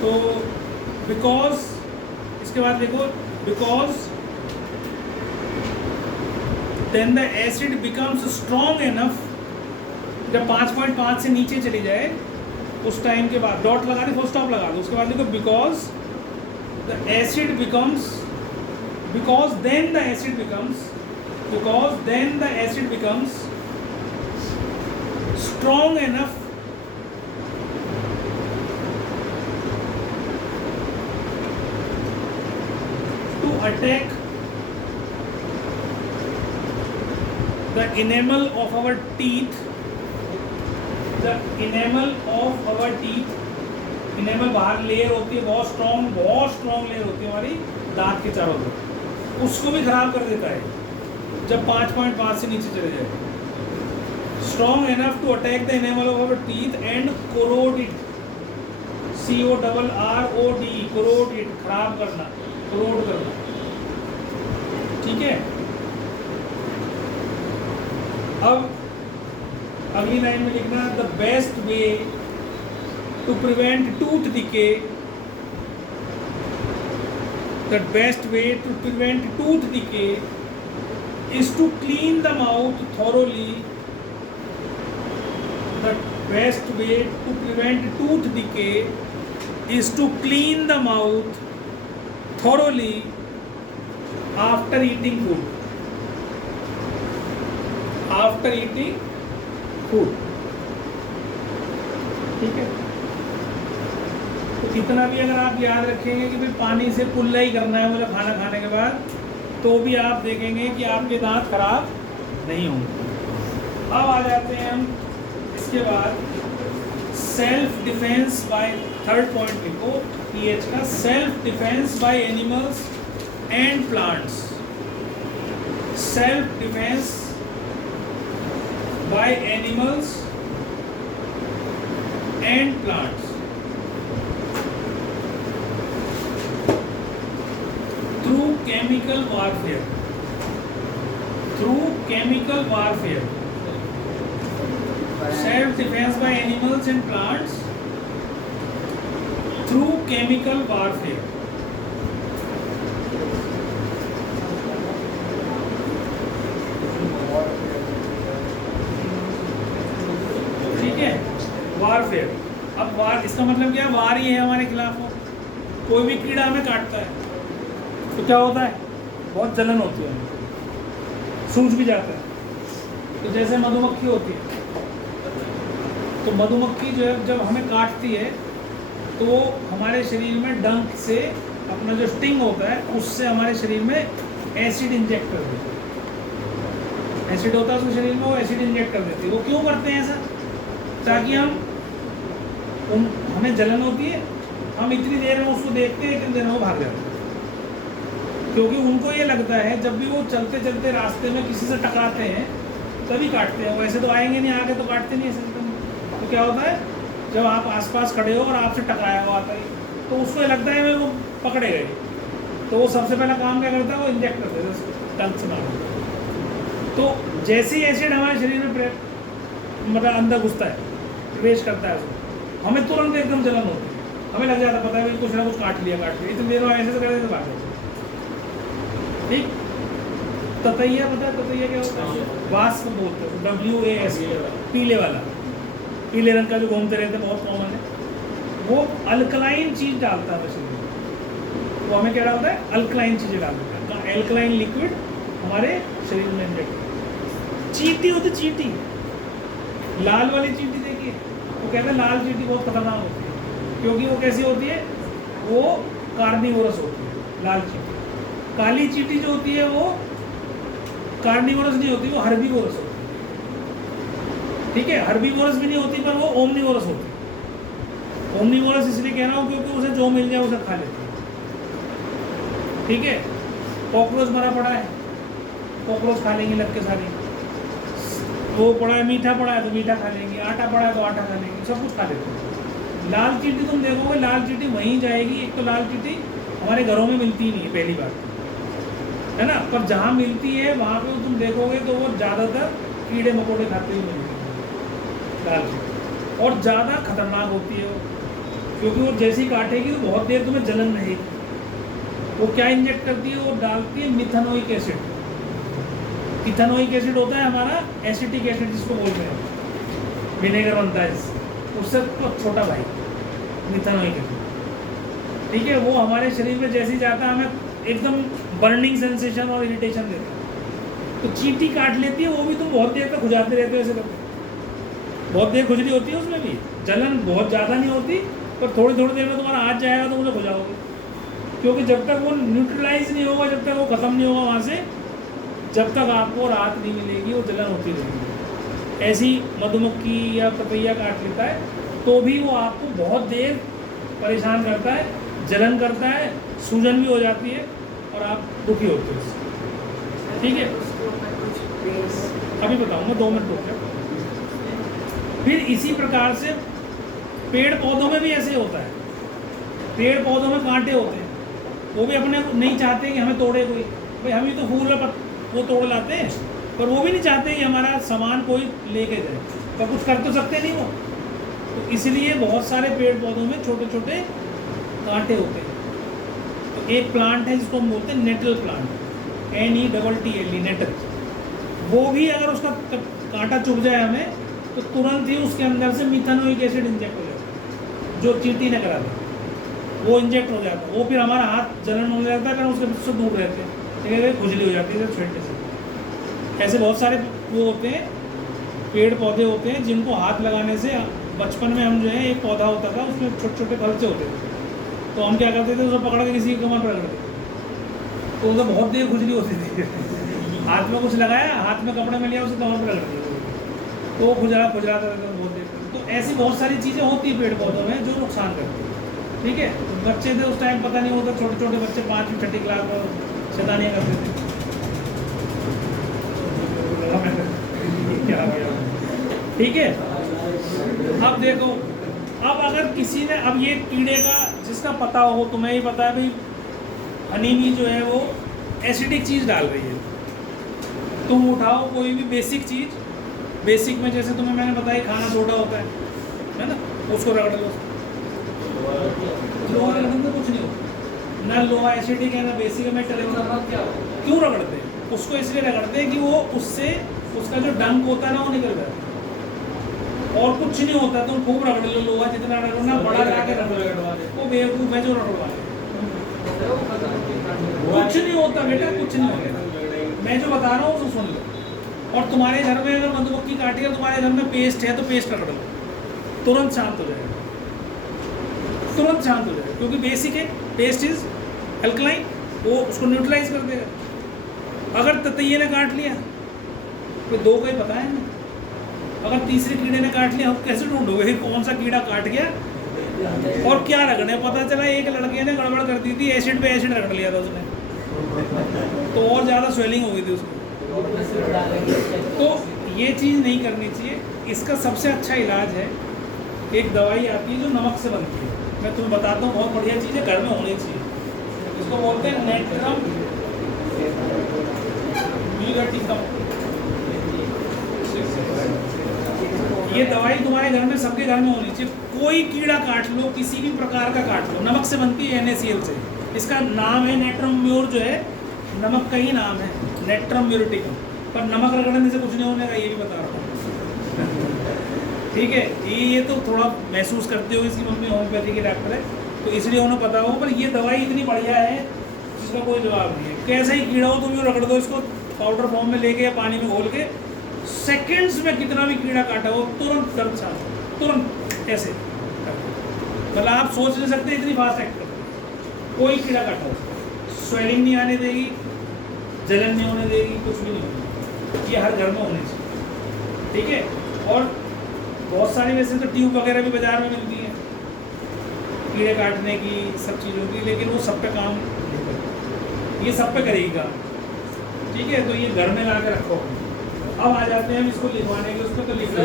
तो बिकॉज, इसके बाद देखो, because then the acid becomes strong enough. जब 5.5 से नीचे चली जाए उस टाइम के बाद डॉट लगा दे, फुल स्टॉप लगा दो, उसके बाद देखो because the acid becomes, because then the acid becomes strong enough to attack the enamel of our teeth. Enamel बाहर लेयर होती है, बहुत स्ट्रॉन्ग लेयर होती है हमारी दांत के चारों तरफ, उसको भी खराब कर देता है जब 5.5 से नीचे चले जाए. Strong enough to attack the enamel of our teeth and corrode it. CORROD, corrode it, खराब करना, कोरोड करना. ठीक है, अब अगली लाइन में लिखना, the best way to prevent tooth decay, the best way to prevent tooth decay is to clean the mouth thoroughly. The best way to prevent tooth decay is to clean the mouth thoroughly after eating food. ठीक है, तो इतना भी अगर आप याद रखेंगे कि भाई पानी से कुल्ला ही करना है मतलब खाना खाने के बाद, तो भी आप देखेंगे कि आपके दांत खराब नहीं होंगे. अब आ जाते हैं हम इसके बाद self defence bye, third point लिखो पीएच का, self defence by animals and plants. Self defence by animals and plants. Chemical warfare, self-defense by animals and plants through chemical warfare. ठीक है, warfare. अब वार, इसका मतलब क्या है, वार ही है हमारे खिलाफ हो. कोई भी कीड़ा हमें काटता है तो क्या होता है, बहुत जलन होती है, सूज भी जाता है. तो जैसे मधुमक्खी होती है, तो मधुमक्खी जो है जब हमें काटती है तो हमारे शरीर में डंक से अपना जो स्टिंग होता है उससे हमारे शरीर में एसिड इंजेक्ट कर देती है. एसिड होता है उसके शरीर में, वो एसिड इंजेक्ट कर देती है। वो क्यों करते हैं ऐसा? ताकि हमें जलन होती है, हम इतनी देर में उसको देखते हैं, इतनी देर में वो भाग जाते हैं। क्योंकि उनको ये लगता है जब भी वो चलते चलते रास्ते में किसी से टकराते हैं तभी काटते हैं, वैसे तो आएंगे नहीं, आगे तो काटते नहीं ऐसे। तो क्या होता है, जब आप आसपास खड़े हो और आपसे टकराया हुआ आता है तो उसको लगता है वो पकड़े गए, तो वो सबसे पहला काम क्या करता है, वो इंजेक्ट कर देता है उसको टंग से मार। तो जैसे ही एसिड हमारे शरीर में मतलब अंदर घुसता है, प्रवेश करता है उसको, हमें तुरंत एकदम जलन होती है, हमें लग जाता है पता है कुछ ना कुछ काट लिया इतनी देर में ऐसे तो कर देते भाग जाते। ठीक, ततैया पता है ततैया क्या होता है? वास्प बोलते हैं, WASP, पीले वाला, पीले रंग का जो घूमते रहते हैं, बहुत कॉमन है। वो अल्कलाइन चीज डालता है शरीर में। वो हमें क्या डालता है? अल्कलाइन चीजें डालता है, एल्कलाइन लिक्विड हमारे शरीर में इंजेक्ट। चींटी होती, चींटी लाल वाली चींटी देखिए, वो कहते हैं लाल चींटी बहुत खतरनाक होती है, क्योंकि वो कैसी होती है, वो कार्निवोरस होती है लाल चींटी। काली चींटी जो होती है वो कार्निवोरस नहीं होती, वो हर्बीवोरस होती है। ठीक है, हर्बीवोरस भी नहीं होती पर वो ओमनीवोरस होती है। ओमनीवोरस इसलिए कह रहा हूँ क्योंकि उसे जो मिल जाए उसे खा लेती है। ठीक है, कॉकरोच मरा पड़ा है, कॉकरोच खा लेंगे लग के सारे। वो पड़ा है, मीठा पड़ा है तो मीठा खा लेंगे, आटा पड़ा है तो आटा खा लेंगे, सब कुछ खा लेते हैं। लाल चींटी तुम देखोगे, लाल चींटी वहीं जाएगी। एक तो लाल चींटी हमारे घरों में मिलती ही नहीं है, पहली बात है ना, पर जहाँ मिलती है वहाँ पे तुम देखोगे तो वो ज़्यादातर कीड़े मकोड़े खाते हुए मिलती है लाल चींटी, और ज़्यादा खतरनाक होती है वो, क्योंकि वो जैसी काटेगी तो बहुत देर तुम्हें जलन रहेगी। वो क्या इंजेक्ट करती है, वो डालती है मिथेनोइक एसिड। इथेनोइक एसिड होता है हमारा एसिटिक एसिड जिसको बोलते हैं, विनेगर बनता है उससे तो छोटा भाई मिथेनोइक एसिड। ठीक है, वो हमारे शरीर में जैसे ही जाता है हमें एकदम बर्निंग सेंसेशन और इरिटेशन देता है। तो चींटी काट लेती है, वो भी तुम बहुत देर तक खुजाते रहते हो ऐसे करके, बहुत देर खुजली होती है उसमें भी, जलन बहुत ज़्यादा नहीं होती, पर थोड़ी थोड़ी देर में तुम्हारा हाथ जाएगा तो मुझे खुजाओगे, क्योंकि जब तक वो न्यूट्रलाइज नहीं होगा, जब तक वो ख़त्म नहीं होगा वहाँ से, जब तक आपको राहत नहीं मिलेगी वो जलन होती रहेगी। ऐसी मधुमक्खी या पपैया काट लेता है तो भी वो आपको बहुत देर परेशान करता है, जलन करता है, सूजन भी हो जाती है और आप दुखी होते हो उससे। ठीक है, अभी बताऊँगा, 2 मिनट रुक जाओ। फिर इसी प्रकार से पेड़ पौधों में भी ऐसे होता है। पेड़ पौधों में कांटे होते हैं, वो भी अपने नहीं चाहते कि हमें तोड़े कोई, भाई हम ही तो फूल वो तोड़ लाते हैं, पर वो भी नहीं चाहते कि हमारा सामान कोई लेके जाए, पर कुछ कर तो सकते नहीं वो। तो इसलिए बहुत सारे पेड़ पौधों में छोटे छोटे कांटे होते हैं। तो एक प्लांट है जिसको हम बोलते हैं नेटल प्लांट, NETTLE, नेटल। वो भी अगर उसका कांटा चुभ जाए हमें तो तुरंत ही उसके अंदर से मिथेनोइक एसिड इंजेक्ट हो जाता है, जो चींटी ने करा था वो इंजेक्ट हो जाता है। वो फिर हमारा हाथ जलन हो जाता है, कारण उसके दूर रहते हैं, खुजली हो जाती है छेड़ने से। ऐसे बहुत सारे वो होते हैं, पेड़ पौधे होते हैं जिनको हाथ लगाने से, बचपन में हम जो है एक पौधा होता था उसमें छोटे छोटे फलसे होते थे, तो हम क्या करते थे, उसको पकड़ के किसी की कमर पर रख देते थे, तो उसे बहुत देर खुजली होती थी। हाथ में कुछ लगाया, हाथ में कपड़े में लिया, उसे कमर पर रख दिया, तो वो खुजलाता रहता था बहुत देर। तो ऐसी बहुत सारी चीज़ें होती है पेड़ पौधों में जो नुकसान करती है। ठीक है, बच्चे थे उस टाइम पता नहीं होता, छोटे छोटे बच्चे 5वीं 6ठी क्लास में शैतानियाँ करते थे। क्या हो गया? ठीक है, अब देखो, अब अगर किसी ने, अब ये कीड़े का जिसका पता हो, तुम्हें ही पता है भाई हनी बी जो है वो एसिडिक चीज़ डाल रही है। तुम उठाओ कोई भी बेसिक चीज़, बेसिक में जैसे तुम्हें मैंने बताया खाना सोडा होता है ना, उसको रगड़ लो, लोहा रगड़ने से कुछ नहीं होता, ना लोहा एसिडिक है ना बेसिक है। क्यों रगड़ते हैं? उसको इसलिए रगड़ते हैं कि वो उससे उसका जो डंक होता है ना वो निकल जाता है, और कुछ नहीं होता। तुम खूब रगड़ लो, लोहा जितना रगड़ना, बड़ा जाके रगड़वा दे, वो बेवकूफ़ है जो रगड़वा दे। कुछ नहीं होता बेटा, कुछ नहीं होता, मैं जो बता रहा हूँ उसको सुन लो। और तुम्हारे घर में अगर मधुमक्खी काटी है, तुम्हारे घर में पेस्ट है तो पेस्ट रगड़ लो, तुरंत शांत हो जाएगा, तुरंत शांत हो जाएगा, क्योंकि बेसिक है, पेस्ट इज अल्कलाइन, वो उसको न्यूट्रलाइज कर देगा। अगर ततैये ने काट लिया कोई दो का ही पता है ना। अगर तीसरे कीड़े ने काट लिया, हम कैसे ढूंढोगे कि कौन सा कीड़ा काट गया और क्या रगड़े? पता चला एक लड़के ने गड़बड़ कर दी थी, एसिड पे एसिड रगड़ लिया था उसने, तो और ज़्यादा स्वेलिंग हो गई थी उसको। तो ये चीज़ नहीं करनी चाहिए। इसका सबसे अच्छा इलाज है, एक दवाई आती है जो नमक से बनती है, मैं तुम्हें बताता हूँ, बहुत बढ़िया चीज़ है, घर में होनी चाहिए। इसको बोलते हैं नेट्रम म्यूरेटिकम। ये दवाई तुम्हारे घर में, सबके घर में होनी चाहिए। कोई कीड़ा काट लो, किसी भी प्रकार का काट लो, नमक से बनती है, NaCl से। इसका नाम है नेट्रम म्यूर, जो है नमक का ही नाम है, नेट्रम म्यूरेटिकम। पर नमक रगड़ने से कुछ नहीं होने का, ये भी बता रहा हूँ। ठीक है, ये तो थोड़ा महसूस करते हो, इसकी मम्मी होम्योपैथी की डॉक्टर है तो इसलिए उन्हें पता हो, पर ये दवाई इतनी बढ़िया है जिसका कोई जवाब नहीं है। कैसा ही कीड़ा हो तुम यूँ रगड़ दो इसको पाउडर फॉर्म में लेके या पानी में घोल के, सेकंड्स में कितना भी कीड़ा काटा हो तुरंत दर्द चालू, तुरंत ऐसे। मतलब आप सोच नहीं सकते इतनी फास्ट एक्ट करते। कोई कीड़ा काटा हो, स्वेलिंग नहीं आने देगी, जलन नहीं होने देगी, कुछ भी नहीं होगी। ये हर घर में होने चाहिए। ठीक है, और बहुत सारी वैसे तो ट्यूब वगैरह भी बाजार में मिलती है कीड़े काटने की, सब चीज़ों की, लेकिन वो सब पे काम नहीं करती, ये सब पे करेगी काम। ठीक है, तो ये घर में ला के रखो। अब आ जाते हैं हम इसको लिखवाने के, उसको तो लिख लो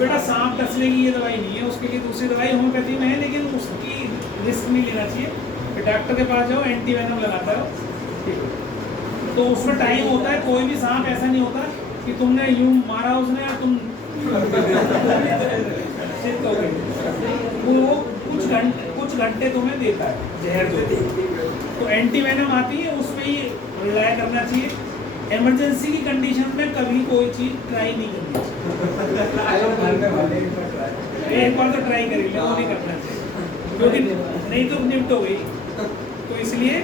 बेटा। सांप डसने की ये दवाई नहीं है, उसके लिए दूसरी दवाई होम्योपैथी में है, लेकिन उसकी रिस्क नहीं लेना चाहिए। फिर डॉक्टर के पास जाओ, एंटीवेनम लगाता है, ठीक है। तो उसमें टाइम होता है, कोई भी सांप ऐसा नहीं होता कि तुमने यूं मारा उसने और तुम सिद्ध हो गए। वो कुछ घंटे तुम्हें देता है जहर जो। तो एंटीवेनम आती है, उस पर ही रिलाय करना चाहिए। इमरजेंसी की कंडीशन में कभी कोई चीज़ ट्राई नहीं करनी चाहिए। एक बार तो ट्राई करेंगे, वो नहीं करना चाहिए, क्योंकि नहीं तो निपट हो गई, तो इसलिए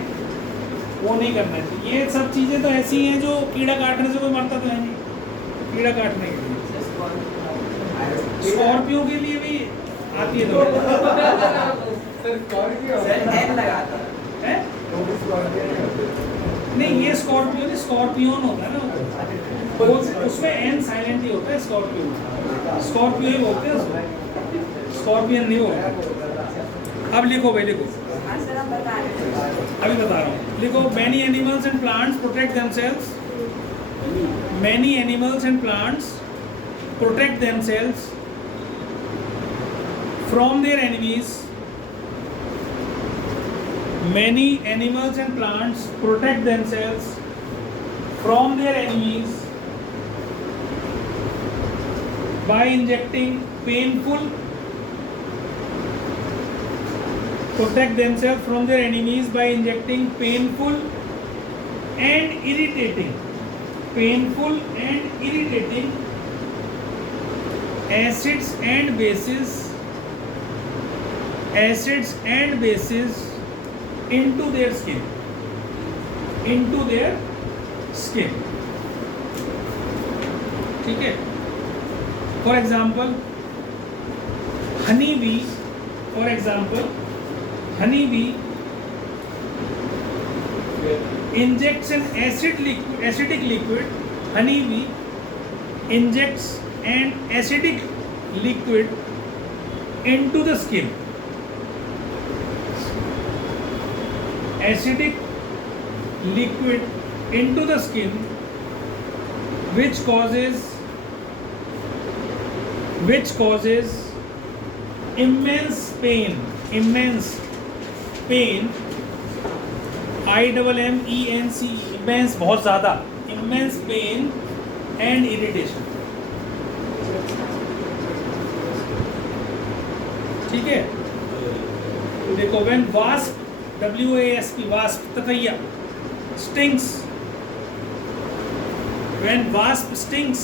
वो नहीं करना चाहिए। ये सब चीज़ें तो ऐसी हैं जो कीड़ा काटने से कोई मरता तो है नहीं, कीड़ा काटने के लिए। स्कॉर्पियो के लिए भी आती है दवाई है? नहीं, ये स्कॉर्पियो नहीं, स्कॉर्पियोन होता है ना, तो उसमें एन साइलेंट ही होता है। स्कॉर्पियो ही बोलते हैं उसमें, स्कॉर्पियन नहीं बोलते। अब लिखो भाई, लिखो, अभी बता रहा हूँ। लिखो, many animals and plants protect themselves, many animals and plants protect themselves from their enemies. Many animals and plants protect themselves from their enemies by injecting painful protect themselves from their enemies by injecting painful and irritating acids and bases into their skin, ठीक है। For example honey bee injects an acidic liquid. Honey bee injects an acidic liquid into the skin. Acidic liquid into the skin, which causes immense pain, IMMENCE, immense बहुत ज़्यादा, immense pain and irritation। ठीक है, देखो, when wasp, WASP, wasp, ततैया, stings, when wasp stings,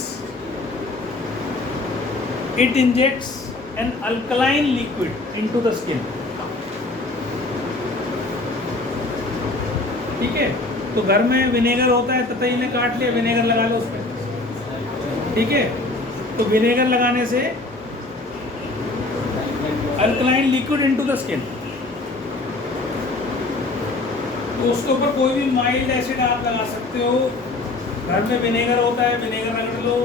it injects an alkaline liquid into the skin। ठीक है, तो घर में विनेगर होता है, ततई ने काट लिया, विनेगर लगा लो उस पर। ठीक है, तो विनेगर लगाने से alkaline liquid into the skin, तो उसके ऊपर कोई भी माइल्ड एसिड आप लगा सकते हो। घर में विनेगर होता है, विनेगर रगड़ लो,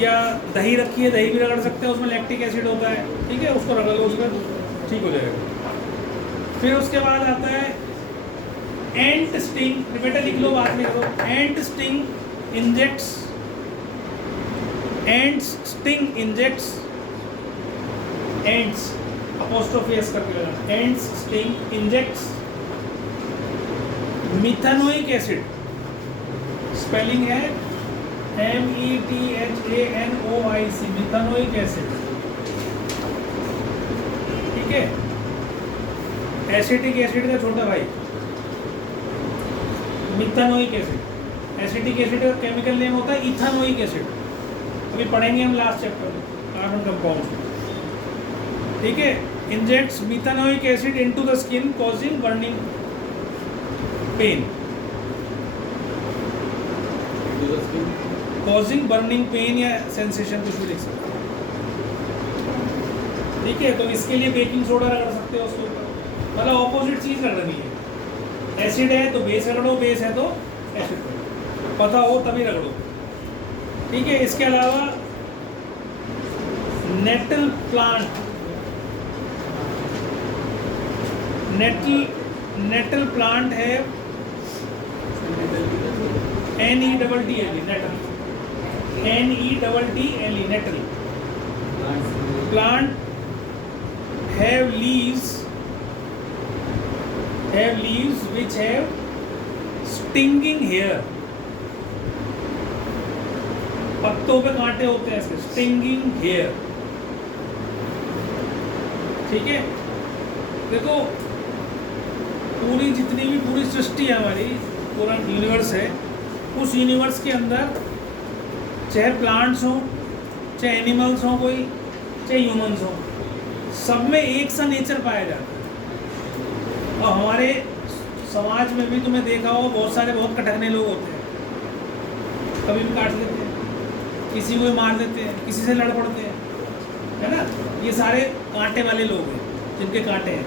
या दही रखी है, दही भी रगड़ सकते हो, उसमें लैक्टिक एसिड होता है, ठीक है, उसको रगड़ लो, उसमें ठीक हो जाएगा। फिर उसके बाद आता है एंट स्टिंग, बेटा लिख लो, बात नहीं करो। Ant sting injects, ant sting injects, ants apostrophe S करके लगाना, ants sting injects methanoic acid, spelling है METHANOIC, मिथेनोइक एसिड, ठीक है। एसिटिक एसिड का छोटा भाई मिथेनोइक एसिड। एसिटिक एसिड का केमिकल नेम होता है इथेनोइक एसिड, अभी पढ़ेंगे हम लास्ट चैप्टर में कार्बन कंपाउंड, ठीक है। Injects methanoic acid into the skin causing burning pain, causing burning pain या सेंसेशन, कुछ भी लिख सकते हो, ठीक है। तो इसके लिए बेकिंग सोडा रगड़ सकते हो उसके ऊपर, मतलब ऑपोजिट चीज रगड़नी है। एसिड है तो बेस रगड़ो, बेस है तो एसिड रगड़ो, पता हो तभी रगड़ो, ठीक है। इसके अलावा नेटल प्लांट, नेटल प्लांट है NETTLE, nettle, NETTLE, nettle plant have leaves which have stinging hair, पत्तों पे कांटे होते हैं इसके, stinging hair, ठीक है। देखो पूरी जितनी भी पूरी सृष्टि है हमारी, पूरा यूनिवर्स है, उस यूनिवर्स के अंदर चाहे प्लांट्स हो, चाहे एनिमल्स हो, कोई चाहे ह्यूमंस हो, सब में एक सा नेचर पाया जाता है। और हमारे समाज में भी तुमने देखा हो, बहुत सारे बहुत कटकने लोग होते हैं, कभी भी काट देते हैं, किसी को भी मार देते हैं, किसी से लड़ पड़ते हैं, है ना। ये सारे कांटे वाले लोग हैं, जिनके कांटे हैं,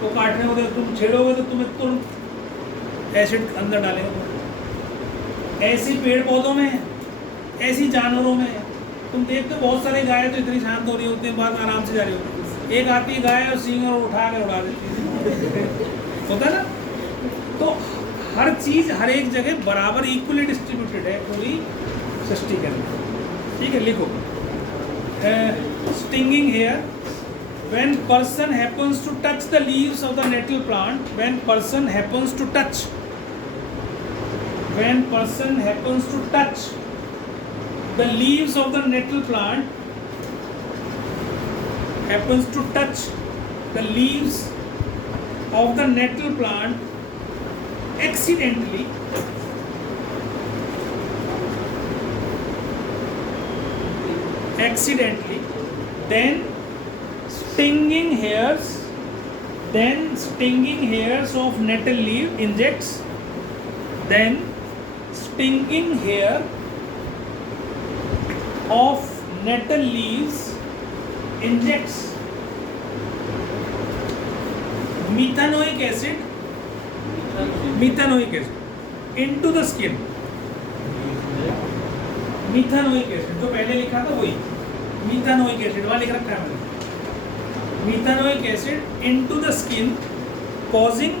तो काटने को तुम छेड़ोगे तो तुम्हें तुरंत एसिड अंदर डालेगा। ऐसी पेड़ पौधों में, ऐसी जानवरों में तुम देखते हो, बहुत सारे गाय तो इतनी शांत हो रही होती है, बात आराम से जा रही होती है, एक आती है गाय और सींग और उठा के उड़ा देती है, होता है ना। तो हर चीज हर एक जगह बराबर इक्वली डिस्ट्रीब्यूटेड है पूरी सृष्टि के अंदर, ठीक है। लिखो stinging hair, when person happens to touch the leaves of the nettle plant, when person happens to touch the leaves of the nettle plant, happens to touch the leaves of the nettle plant accidentally, then stinging hairs of nettle leaf injects, then stinging hair of nettle leaves injects methanoic acid into the skin. Methanoic acid जो पहले लिखा था वही, methanoic acid वहाँ लिख रखा है मैंने, methanoic acid into the skin causing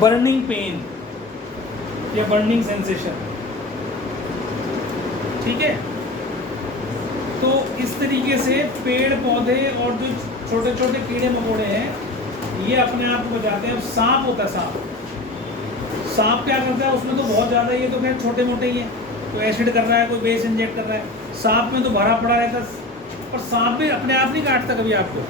burning pain या बर्निंग सेंसेशन, ठीक है। तो इस तरीके से पेड़ पौधे और जो छोटे छोटे कीड़े मकोड़े हैं ये अपने आप को बचाते हैं। अब सांप होता है, सांप क्या करता है, उसमें तो बहुत ज़्यादा, ये तो खैर छोटे मोटे ही हैं, कोई एसिड कर रहा है, कोई बेस इंजेक्ट कर रहा है, सांप में तो भरा पड़ा रहता है, पर सांप भी अपने आप नहीं काटता कभी आपको,